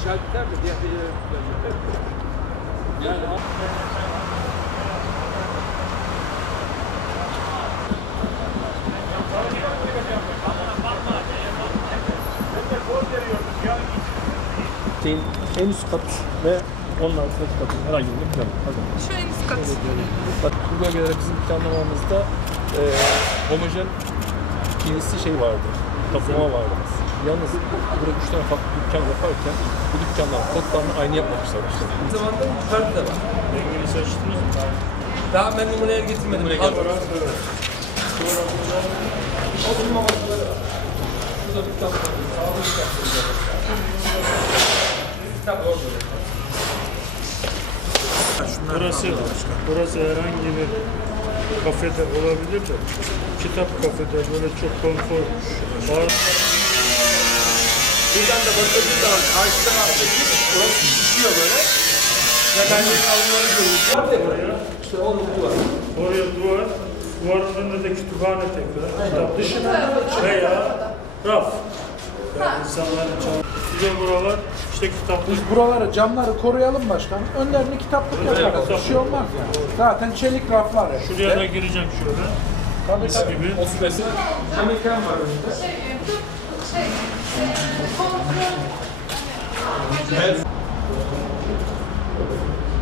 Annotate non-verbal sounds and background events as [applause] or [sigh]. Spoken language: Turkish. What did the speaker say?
işaretler en üst kat ve onun altındaki katın herhangi bir planı. Hadi. Şu en üst kat. Bak bu bölgelerde [laughs] bizim planlamamızda e, homojen kilisi şey vardı. Tapuma vardı. Mesela. Yalnız burada üç tane farklı dükkan yaparken bu dükkanlar kodlarını aynı yapmamışlar işte. Bir zamanda bu kart da var. Dengeli çalıştınız mı? Daha ben numaraya getirmedim. Numaraya getirmedim. Burası, burası herhangi bir kafede olabilir de kitap kafede böyle çok konfor var. Buradan yani işte da bakıldığı zaman karşıdan açıldık. Orası şişiyor böyle. Ve ben de avluları görüyorum. Ne yapıyor İşte onun duvar. Oraya duvar. Duvar üzerinde de kütüphane tekrar. Evet. Kitap dışında evet. veya, veya raf. Ha. Yani insanların [laughs] çabuk. Bizim buralar işte kitaplık. Biz buraları camları koruyalım başkan. Önlerini kitaplık yani yaparız. Kitaplık. Bir şey olmaz yani. Doğru. Evet. Zaten çelik raflar. Yani. Şuraya evet. da gireceğim şöyle. Tabii, tabii. Mis tabii. Gibi. O süresi. var önünde. İşte. Şey, Yes. yes.